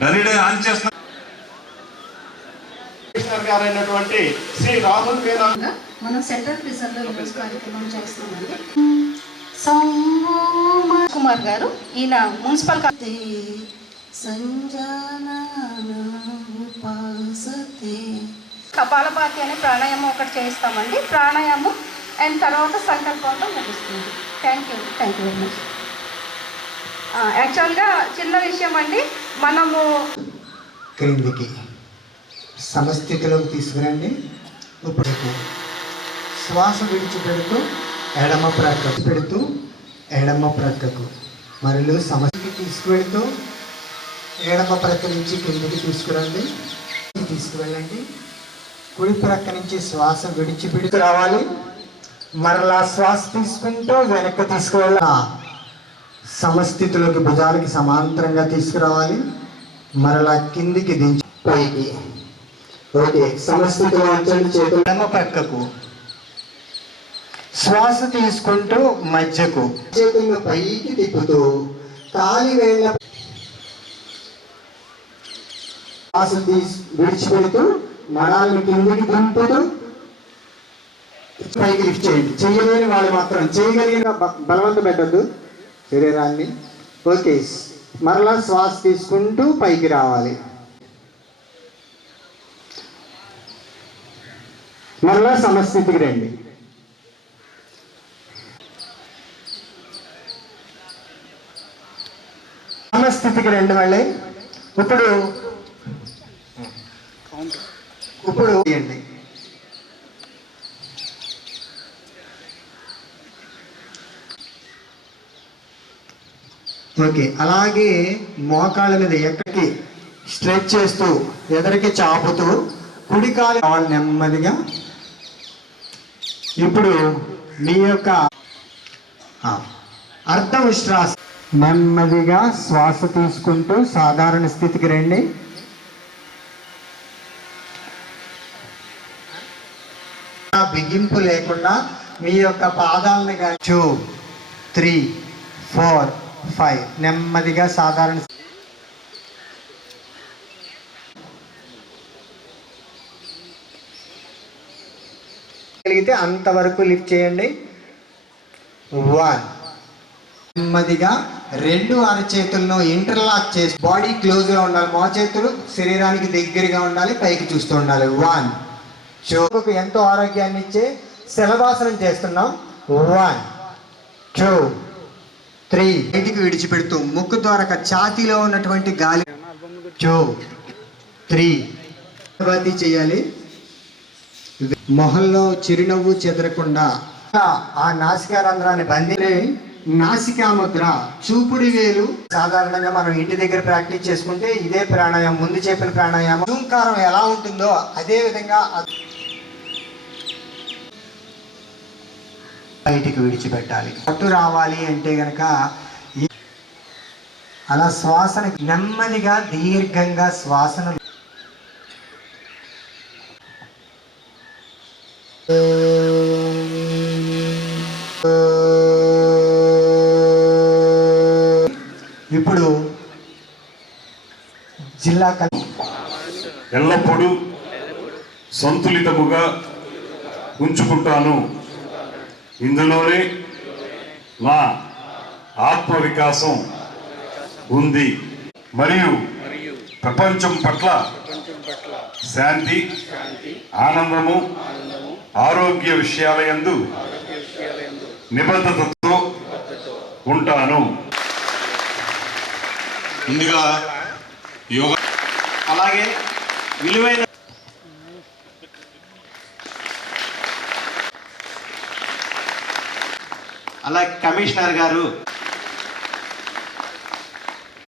డరీడే on చేస్తున్నారు. గారైనటువంటి శ్రీ రాహుల్ మీనా మనం central ప్రిజన్లో ఈరోజు కార్యక్రమం చేస్తున్నామండి. కుమార్ గారు, ఈయన మున్సిపల్ కపాలపాతి అనే ప్రాణాయామం ఒకటి చేయిస్తామండి. ప్రాణాయామం అండ్ తర్వాత సంకల్పంతో ముగిస్తుంది. Thank you very much. యాక్చువల్గా చిన్న విషయం అండి, మనము క్రిందికి సమస్థితిలోకి తీసుకురండి. ఇప్పుడు శ్వాస విడిచిపెడుతూ ఎడమ ప్రక్కకు పెడుతూ ఎడమ ప్రక్కకు మరియు సమస్థితికి తీసుకువెడుతూ ఎడమ ప్రక్క నుంచి కిందికి తీసుకురండి. తీసుకువెళ్ళండి. కుడి ప్రక్క నుంచి శ్వాస విడిచిపెడుతూ రావాలి. మరలా శ్వాస తీసుకుంటూ వెనక్కి తీసుకువెళ్ళ సమస్థితిలోకి భుజాలకి సమాంతరంగా తీసుకురావాలి. మరలా కిందికి దించి పైకి. ఓకే, సమస్థితిలో ఉంచండి. చేతులు ఎడమ ప్రక్కకు శ్వాస తీసుకుంటూ మధ్యకు చేతులను పైకి తిప్పుతూ కాలి వేళ్ళ శ్వాస విడిచిపెడుతూ మడాలను కిందికి దింపుతూ పైకి లిఫ్ట్ చేయండి. చేయలేని వాళ్ళు మాత్రం, చేయగలిగిన బలవంతం పెట్టద్దు శరీరాన్ని. ఓకే, మరలా శ్వాస తీసుకుంటూ పైకి రావాలి. మరలా సమస్థితికి రండి. సమస్థితికి రండి. మళ్ళీ ఇప్పుడు చేయండి. ఓకే, అలాగే మోకాళ్ళ మీద ఎక్కడికి స్ట్రెచ్ చేస్తూ ఎదరికి చాపుతూ కుడికాలు నెమ్మదిగా. ఇప్పుడు మీ యొక్క అర్ధ ఉష్ట్రాస నెమ్మదిగా శ్వాస తీసుకుంటూ సాధారణ స్థితికి రండి. బిగింపు లేకుండా మీ యొక్క పాదాలను 2, 3, 4, 5 నెమ్మదిగా సాధారణ కలిగితే అంతవరకు లిఫ్ట్ చేయండి. 1 నెమ్మదిగా 2 అరచేతులను ఇంటర్లాక్ చేసి బాడీ క్లోజ్గా ఉండాలి. మా చేతులు శరీరానికి దగ్గరగా ఉండాలి, పైకి చూస్తూ ఉండాలి. 1 చోకు ఎంతో ఆరోగ్యాన్ని ఇచ్చే శలభాసనం చేస్తున్నాం. 1, 2, 3 బయటికి విడిచిపెడుతూ ముక్కు ద్వారా ఛాతీలో ఉన్నటువంటి గాలి 2, 3 చేయాలి. మొహంలో చిరునవ్వు చెదరకుండా ఆ నాసికా రంధ్రాన్ని బంధించి నాసికా ముద్ర, చూపుడి వేలు. సాధారణంగా మనం ఇంటి దగ్గర ప్రాక్టీస్ చేసుకుంటే ఇదే ప్రాణాయామం, ముందు చెప్పిన ప్రాణాయామం. ఓంకారం ఎలా ఉంటుందో అదే విధంగా బయటికి విడిచిపెట్టాలి. పట్టు రావాలి అంటే గనక అలా శ్వాసను నెమ్మదిగా దీర్ఘంగా శ్వాసను ఇప్పుడు జిల్లా ఎల్లప్పుడూ సంతులితముగా ఉంచుకుంటాను. ఇందులోనే నా ఆత్మ వికాసం ఉంది మరియు ప్రపంచం పట్ల శాంతి, ఆనందము, ఆరోగ్య విషయాల యందు నిబద్ధతతో ఉంటాను. ముందుగా యోగా, అలాగే విలువైన అలాగే కమిషనర్ గారు